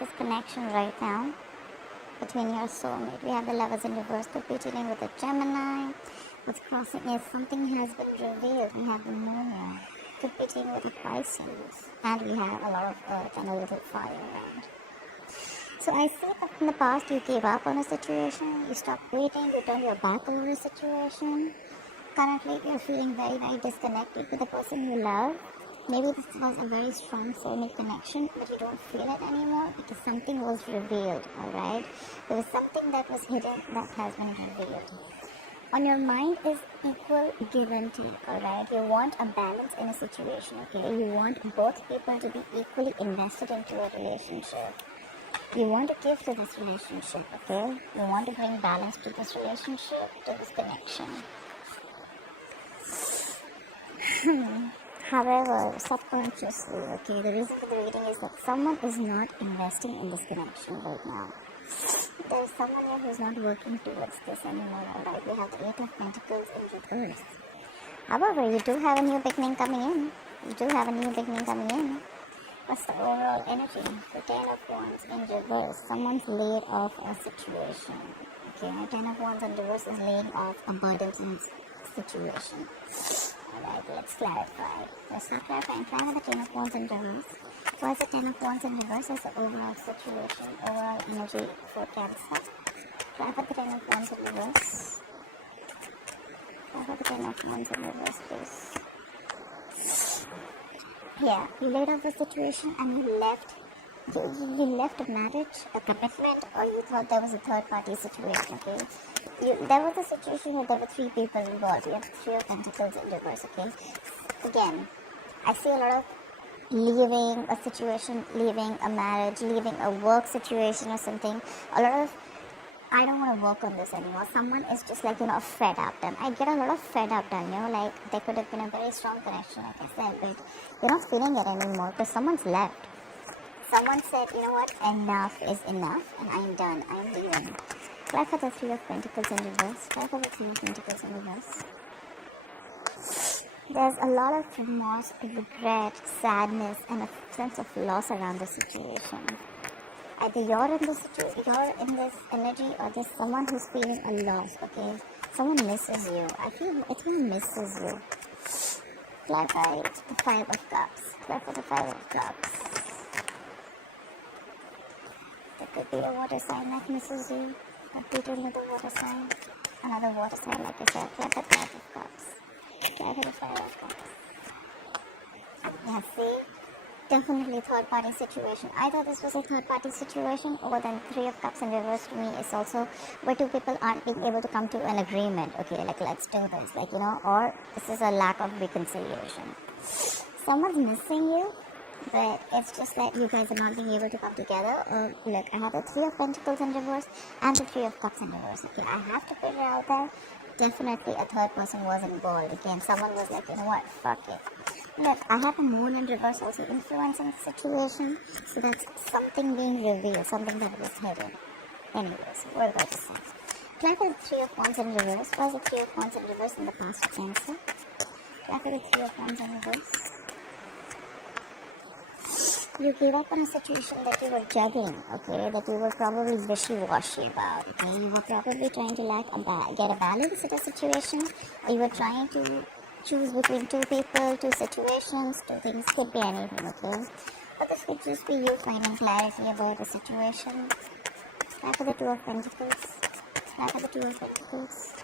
this connection right now between your soulmate. We have the Lovers in reverse. Could be dealing with a Gemini. What's crossing is something has been revealed. We have the Moon here. Could be dealing with a Pisces. And we have a lot of earth and a little fire around. So I see that in the past you gave up on a situation, you stopped waiting, you turned your back on a situation. Currently you're feeling very, very disconnected with the person you love. Maybe this was a very strong soulmate connection, but you don't feel it anymore because something was revealed, alright? There was something that was hidden that has been revealed. On your mind is equal give and take, alright? You want a balance in a situation, okay? You want both people to be equally invested into a relationship. You want to give to this relationship, okay? You want to bring balance to this relationship, to this connection. However, subconsciously, okay, the reason for the reading is that someone is not investing in this connection right now. There is someone here who is not working towards this anymore, alright? We have the Eight of Pentacles in reverse. However, you do have a new beginning coming in. You do have a new beginning coming in. What's the overall energy? The Ten of Wands in reverse. Someone's laid off a situation. Okay, Ten of Wands in reverse is laying off a burdensome situation. Alright, let's clarify. Let's not clarify and clarify the Ten of Wands in reverse. Why is the Ten of Wands in reverse? As the overall situation, overall energy for Cancer. Clarify the Ten of Wands in reverse. Clarify the Ten of Wands in reverse, please. Yeah, you laid off a situation and you left. You left a marriage, a commitment, or you thought there was a third party situation, okay? There was a situation where there were three people involved. You have Three of Pentacles in reverse, okay? Again, I see a lot of leaving a situation, leaving a marriage, leaving a work situation or something. A lot of, I don't want to work on this anymore. Someone is just like, fed up done. I get a lot of fed up done, like there could have been a very strong connection, like I said, but you're not feeling it anymore because someone's left. Someone said, you know what, enough is enough and I'm done, I'm leaving. Try for the Three of Pentacles in reverse. Try for the Three of Pentacles in reverse. There's a lot of remorse, regret, sadness, and a sense of loss around the situation. Either you're in this energy, or there's someone who's feeling a loss, okay? Someone misses you. I feel someone misses you. Clarify the Five of Cups. Clarify the Five of Cups. There could be a water sign that misses you. Could be dealing with a water sign. Another water sign, like I said. Clarify the Five of Cups. Clarify the Five of Cups. Yeah, see? Definitely third party situation. Either this was a third party situation, or then Three of Cups in reverse to me is also where two people aren't being able to come to an agreement. Okay, like let's do this, or this is a lack of reconciliation. Someone's missing you, but it's just that you guys are not being able to come together. Look, I have the Three of Pentacles in reverse and the Three of Cups in reverse. Okay, I have to put it out there. Definitely a third person was involved. Again, someone was like, you know what, fuck it. Look, I have a Moon in reverse also influencing the situation. So that's something being revealed, something that was hidden. Anyways, we're about to see. Try for the Three of Wands in reverse. Why is the Three of Wands in reverse in the past for Cancer? Try for the Three of Wands in reverse. You gave up on a situation that you were juggling, okay, that you were probably wishy-washy about, okay, you were probably trying to get a balance in a situation, or you were trying to choose between two people, two situations, two things, could be anything, okay, but this could just be you finding clarity about the situation. Try for the Two of Pentacles. Try for the Two of Pentacles.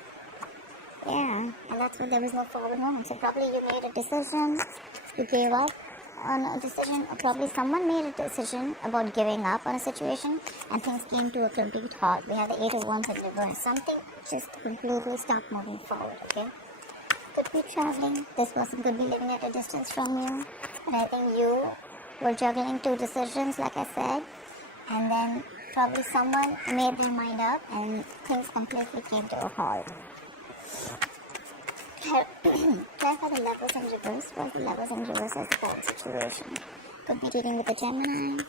Yeah, and that's when there was no forward movement, so probably you made a decision, you gave up on a decision, or probably someone made a decision about giving up on a situation and things came to a complete halt. We have the Eight of Wands in reverse. Something just completely stopped moving forward, okay? Could be traveling. This person could be living at a distance from you. And I think you were juggling two decisions, like I said. And then probably someone made their mind up and things completely came to a halt. Try for the Lovers in reverse. What's the Lovers in reverse as the current situation? Could be dealing with a Gemini.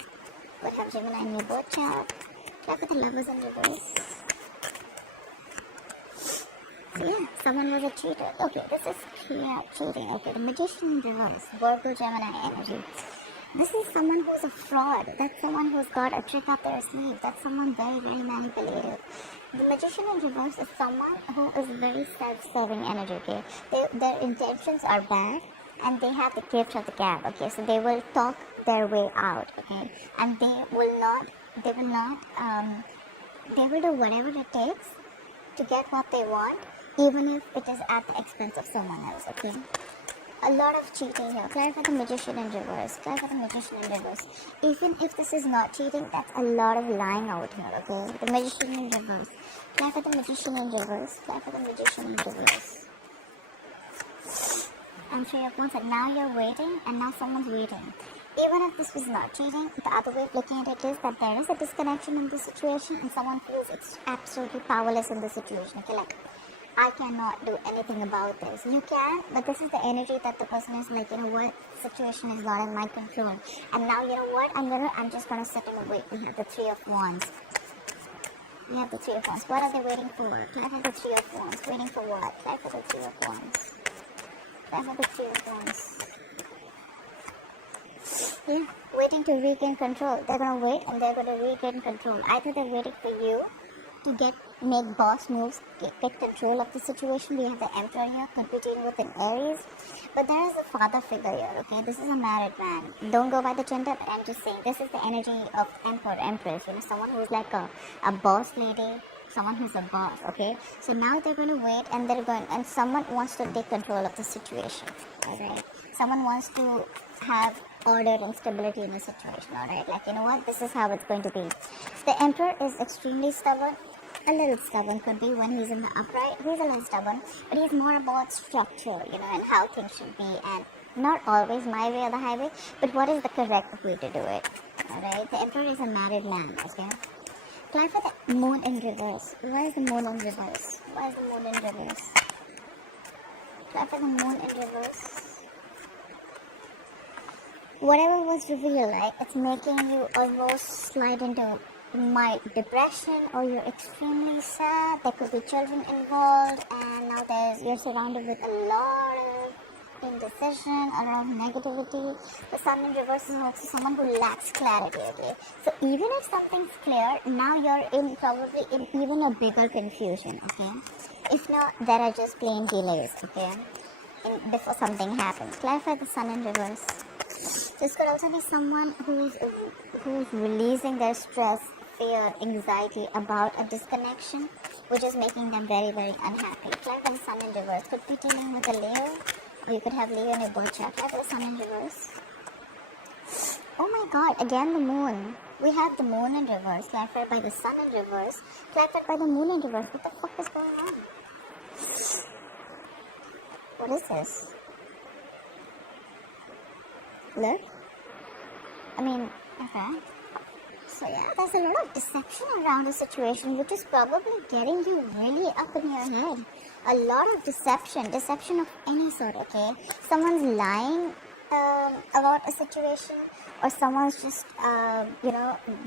Could have Gemini in your birth chart. Try for the Lovers in reverse. So yeah, someone was a cheater. Okay, this is clear cheating. Okay, the Magician in reverse. Virgo Gemini energy. This is someone who's a fraud. That's someone who's got a trick up their sleeve. That's someone very, very manipulative. The Magician in reverse is someone who is very self-serving energy, okay? Their intentions are bad and they have the gift of the gab, okay? So they will talk their way out, okay? And they will do whatever it takes to get what they want, even if it is at the expense of someone else, okay? A lot of cheating here. Clarify the Magician in reverse. Clarify the Magician in reverse. Even if this is not cheating, that's a lot of lying out here, okay? The Magician in reverse. Clarify the Magician in reverse. Clarify the Magician in reverse. And Three of Wands, and now you're waiting, and now someone's waiting. Even if this was not cheating, the other way of looking at it is that there is a disconnection in the situation, and someone feels it's absolutely powerless in the situation. Okay, like, I cannot do anything about this. You can, but this is the energy that the person is like, you know what, the situation is not in my control. And now, you know what, I'm just gonna sit and wait. We have the Three of Wands. We have the Three of Wands. What are they waiting for? Clarify the Three of Wands. Waiting for what? Clarify the Three of Wands. Clarify the Three of Wands. Yeah, waiting to regain control. They're gonna wait and they're gonna regain control. Either they're waiting for you to make boss moves, get control of the situation. We have the Emperor here, could be dealing with an Aries, but there is a father figure here, okay? This is a married man. Don't go by the gender, but I'm just saying this is the energy of Emperor, Empress, you know, someone who's like a boss lady, someone who's a boss, okay? So now they're going to wait and someone wants to take control of the situation, alright? Someone wants to have order and stability in the situation, alright? Like, you know what, this is how it's going to be. The Emperor is extremely stubborn. A little stubborn could be when he's in the upright. He's a little stubborn, but he's more about structure, you know, and how things should be, and not always my way or the highway, but what is the correct way to do it, alright? The Emperor is a married man, okay? Clarify the Moon in reverse. Why is the Moon in reverse? Why is the Moon in reverse? Clarify the Moon in reverse. Whatever was revealed, like, it's making you almost slide into my depression, or you're extremely sad. There could be children involved, and now you're surrounded with a lot of indecision, a lot of negativity. The Sun in reverse is also someone who lacks clarity, okay? So even if something's clear, now you're probably in even a bigger confusion, okay? If not, there are just plain delays, okay? Before something happens. Clarify the Sun in reverse. This could also be someone who's releasing their stress, fear, anxiety about a disconnection, which is making them very, very unhappy. Clarify the Sun in reverse. Could be dealing with a Leo, or you could have Leo in your birth chart. Clarify the Sun in reverse. Oh my God! Again the Moon. We have the Moon in reverse. Clarified by the Sun in reverse. Clarified by the Moon in reverse. What the fuck is going on? What is this? Look. I mean, okay. So yeah, there's a lot of deception around the situation, which is probably getting you really up in your head. A lot of deception of any sort, okay? Someone's lying about a situation, or someone's just,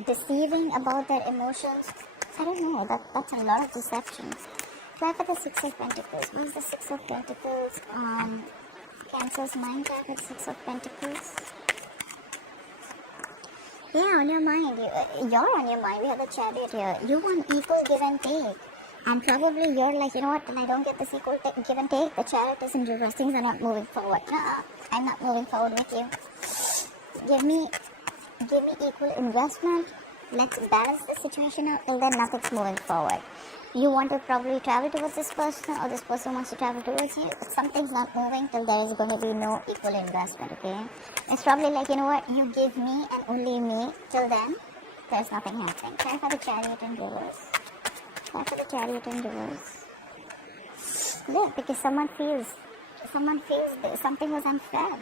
deceiving about their emotions. I don't know, that's a lot of deception. Clarify the Six of Pentacles. What is the Six of Pentacles? Cancer's mind. Clarify the Six of Pentacles. Yeah, on your mind. You're on your mind. We have the Chariot here. You want equal give and take. And probably you're like, you know what, when I don't get this equal give and take, the Chariot is in reverse. Things are not moving forward. I'm not moving forward with you. Give me equal investment. Let's balance the situation out. Till then, nothing's moving forward. You want to probably travel towards this person, or this person wants to travel towards you, but something's not moving till there is going to be no equal investment, okay? It's probably like, you know what, you give me and only me. Till then, there's nothing happening. Clarify the Chariot in reverse. Clarify the Chariot in reverse. Look, because someone feels this. Something was unfair.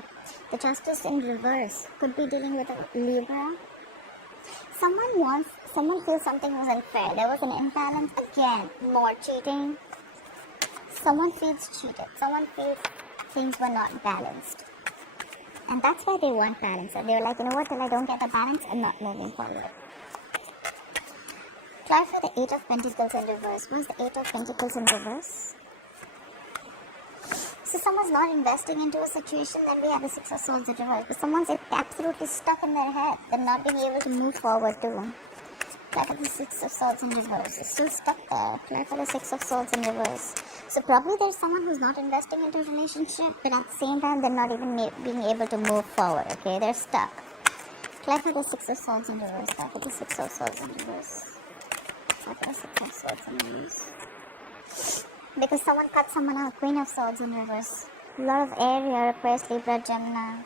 The Justice in reverse. Could be dealing with a Libra. Someone feels something was unfair. There was an imbalance again. More cheating. Someone feels cheated. Someone feels things were not balanced. And that's why they want balance. And they're like, you know what, till I don't get the balance, I'm not moving forward. Clarify the Eight of Pentacles in reverse. What is the Eight of Pentacles in reverse? So someone's not investing into a situation, then we have the Six of Swords in reverse. But someone's absolutely stuck in their head. They're not being able to move forward too. Like the Six of Swords in reverse. It's still stuck there. Like the Six of Swords in reverse. So probably there's someone who's not investing into a relationship, but at the same time they're not even being able to move forward. Okay, they're stuck. Like the Six of Swords in reverse. Like the Six of Swords in reverse. Like the Six of Swords in reverse. Because someone cut someone out. Queen of Swords in reverse. A lot of air here. Aquarius, Libra, Gemini.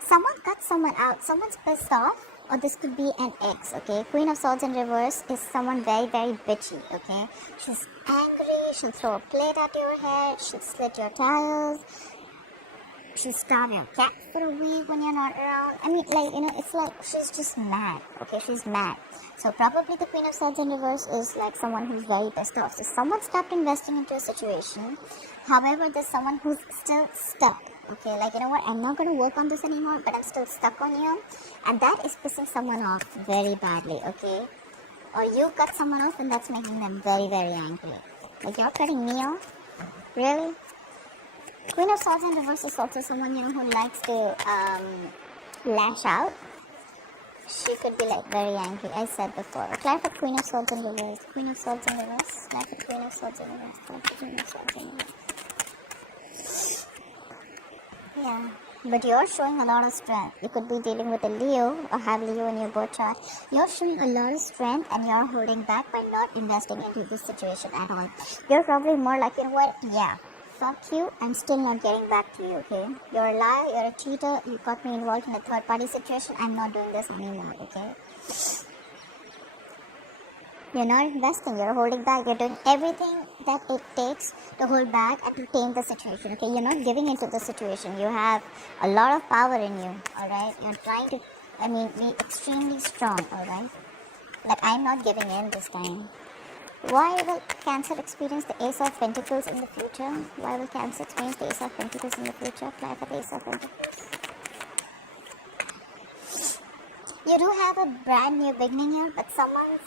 Someone cut someone out. Someone's pissed off. Or this could be an ex, okay? Queen of Swords in reverse is someone very, very bitchy, okay? She's angry, she'll throw a plate at your head, she'll slit your tires, she'll starve your cat for a week when you're not around. I mean, like, you know, it's like she's just mad, okay? She's mad. So probably the Queen of Swords in reverse is like someone who's very pissed off. So someone stopped investing into a situation. However, there's someone who's still stuck. Okay, like, you know what, I'm not going to work on this anymore, but I'm still stuck on you. And that is pissing someone off very badly, okay? Or you cut someone off and that's making them very, very angry. Like, you're cutting me off? Really? Queen of Swords in reverse is also someone, you know, who likes to lash out. She could be, like, very angry, I said before. Try for Queen of Swords in reverse. Queen of Swords in reverse. Try for Queen of Swords in reverse. Try for Queen of Swords in reverse. Yeah, but you're showing a lot of strength. You could be dealing with a Leo or have Leo in your birth chart. You're showing a lot of strength and you're holding back by not investing into this situation at all. You're probably more like, you know what, yeah, fuck you, I'm still not getting back to you, okay? You're a liar, you're a cheater, you got me involved in a third party situation, I'm not doing this anymore, okay? You're not investing, you're holding back, you're doing everything that it takes to hold back and to tame the situation, okay? You're not giving into the situation. You have a lot of power in you, alright? You're trying to, be extremely strong, alright? Like, I'm not giving in this time. Why will Cancer experience the Ace of Pentacles in the future? Why will Cancer experience the Ace of Pentacles in the future? Apply for the Ace of Pentacles. You do have a brand new beginning here, but someone's,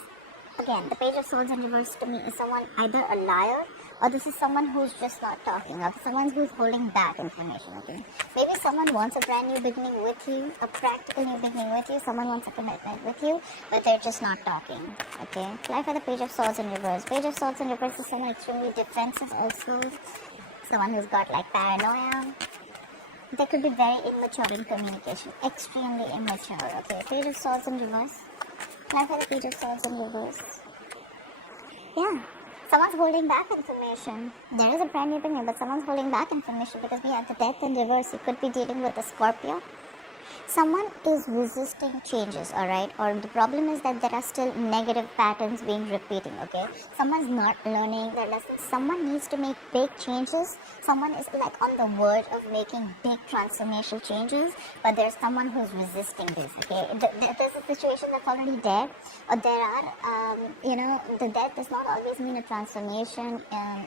again, the Page of Swords in reverse to me is someone either a liar or this is someone who's just not talking, or someone who's holding back information, okay? Maybe someone wants a brand new beginning with you, a practical new beginning with you, someone wants a commitment with you, but they're just not talking, okay? Apply for the Page of Swords in reverse. Page of Swords in reverse is someone extremely defensive also, someone who's got like paranoia. They could be very immature in communication, extremely immature, okay? Page of Swords in reverse. Apply for the Page of Swords in reverse. Yeah. Someone's holding back information. There is a brand new beginning, but someone's holding back information because we have the Death in reverse. You could be dealing with a Scorpio. Someone is resisting changes, alright? Or the problem is that there are still negative patterns being repeating, okay? Someone's not learning their lessons. Someone needs to make big changes. Someone is like on the verge of making big transformational changes, but there's someone who's resisting this, okay? There's a situation that's already there, or there are, the death does not always mean a transformation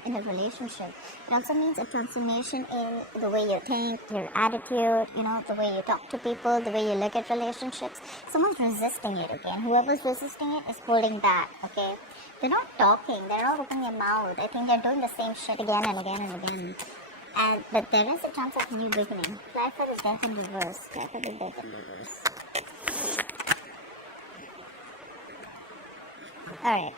in a relationship. It also means a transformation in the way you think, your attitude, the way you talk to people, the way you look at relationships. Someone's resisting it, okay? And whoever's resisting it is holding back, okay? They're not talking, they're not opening their mouth. I think they're doing the same shit again and again and again. But there is a chance of new beginning. Apply for the Death in reverse. Apply for the Death in reverse. Alright.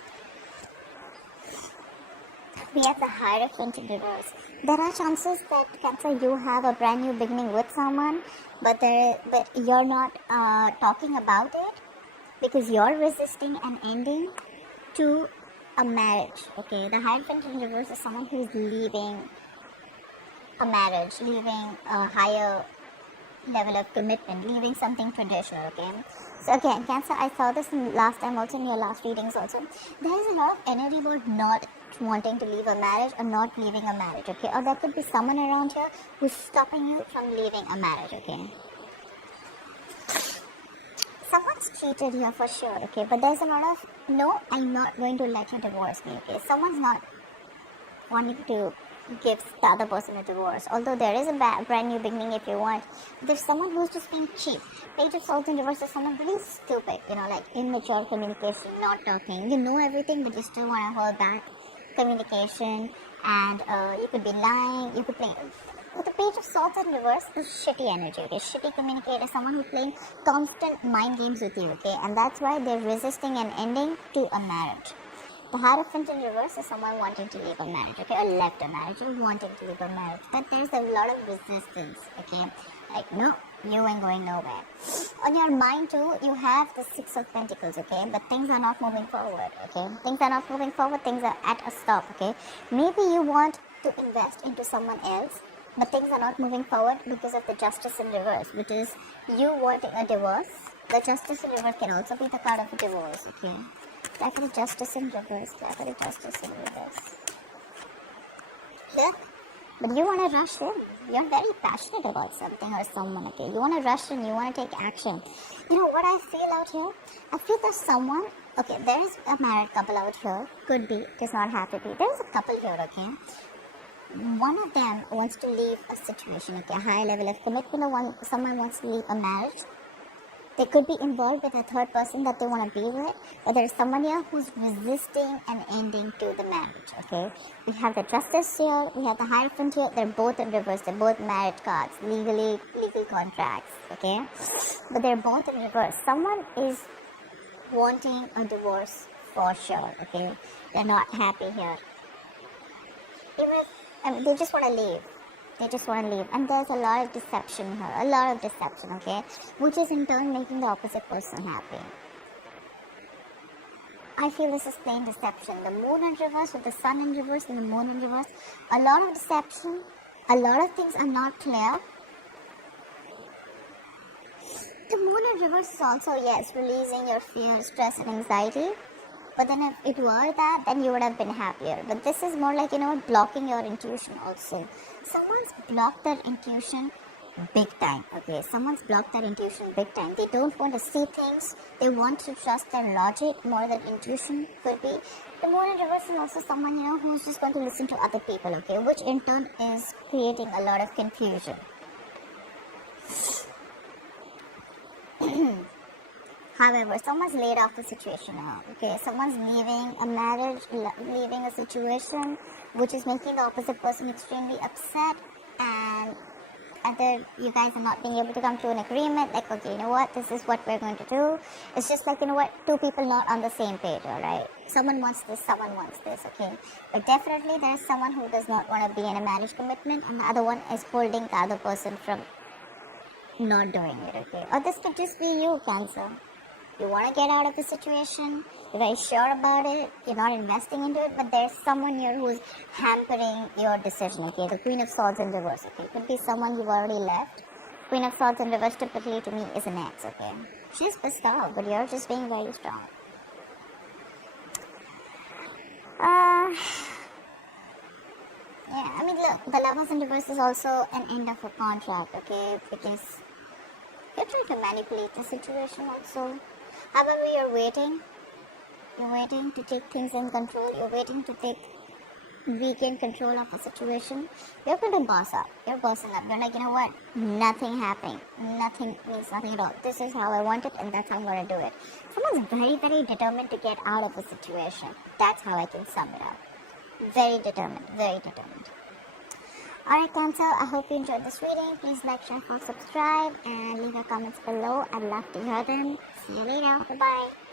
We have the Hierophant in reverse. There are chances that, Cancer, you have a brand new beginning with someone, but you're not talking about it because you're resisting an ending to a marriage, okay? The Hierophant in reverse is someone who's leaving a marriage, leaving a higher level of commitment, leaving something traditional, okay? So again, Cancer, I saw this last time also in your last readings also. There is a lot of energy about not wanting to leave a marriage or not leaving a marriage, okay? Or there could be someone around here who's stopping you from leaving a marriage, okay? Someone's cheated here for sure, okay? But there's a lot of, no, I'm not going to let you divorce me, okay? Someone's not wanting to give the other person a divorce. Although there is a brand new beginning if you want. There's someone who's just being cheap. Page of Swords in reverse is someone really stupid, like immature communication, not talking. You know everything, but you still want to hold back communication and you could be lying, you could play. With the Page of Swords in reverse is shitty energy, okay? Shitty communicator, someone who's playing constant mind games with you, okay? And that's why they're resisting an ending to a marriage. The Hierophant in reverse is someone wanting to leave a marriage, okay? Or left a marriage, or wanting to leave a marriage. But there's a lot of resistance, okay? Like, no, you ain't going nowhere. On your mind too, you have the Six of Pentacles, okay? But things are not moving forward, okay? Things are not moving forward, things are at a stop, okay? Maybe you want to invest into someone else, but things are not moving forward because of the Justice in reverse, which is you wanting a divorce. The Justice in reverse can also be the card of a divorce, okay? Play for the Justice in reverse, play for the Justice in reverse. Look, but you want to rush in. You're very passionate about something or someone, okay? You want to rush in, you want to take action. You know what I feel out here? I feel there's someone, okay, there is a married couple out here. Could be, does not have to be. There's a couple here, okay? One of them wants to leave a situation, okay, a high level of commitment, or someone wants to leave a marriage. They could be involved with a third person that they want to be with, but there is someone here who's resisting an ending to the marriage, okay? We have the Justice here, we have the Hierophant here, they're both in reverse, they're both marriage cards, legal contracts, okay? But they're both in reverse. Someone is wanting a divorce for sure, okay? They're not happy here. They just want to leave. They just want to leave. And there's a lot of deception here. A lot of deception, okay? Which is in turn making the opposite person happy. I feel this is plain deception. The Moon in reverse with the Sun in reverse and the Moon in reverse. A lot of deception. A lot of things are not clear. The Moon in reverse is also, yes, releasing your fear, stress and anxiety. But then if it were that, then you would have been happier. But this is more like, blocking your intuition also. Someone's blocked their intuition big time, okay? Someone's blocked their intuition big time. They don't want to see things. They want to trust their logic more than intuition could be. The Moon in reverse is also someone, who's just going to listen to other people, okay? Which in turn is creating a lot of confusion. However, someone's laid off the situation now, okay? Someone's leaving a marriage, leaving a situation, which is making the opposite person extremely upset, and either you guys are not being able to come to an agreement, like, okay, you know what, this is what we're going to do. It's just like, two people not on the same page, alright? Someone wants this, someone wants this, okay? But definitely there's someone who does not want to be in a marriage commitment, and the other one is holding the other person from not doing it, okay? Or this could just be you, Cancer. You want to get out of the situation, you're very sure about it, you're not investing into it, but there's someone here who's hampering your decision, okay? The Queen of Swords in reverse, okay? It could be someone you've already left. Queen of Swords in reverse typically to me is an ex, okay? She's pissed off, but you're just being very strong. Yeah, look, the Lovers in reverse is also an end of a contract, okay? Because you're trying to manipulate the situation also. However, you're waiting to take things in control, you're waiting to regain control of the situation. You're going to boss up, you're bossing up, you're like, you know what, nothing happening, nothing means nothing at all. This is how I want it and that's how I'm going to do it. Someone's very, very determined to get out of the situation. That's how I can sum it up. Very determined, very determined. Alright, Cancer, I hope you enjoyed this reading. Please like, share, subscribe, and leave your comments below. I'd love to hear them. See you later. Bye-bye.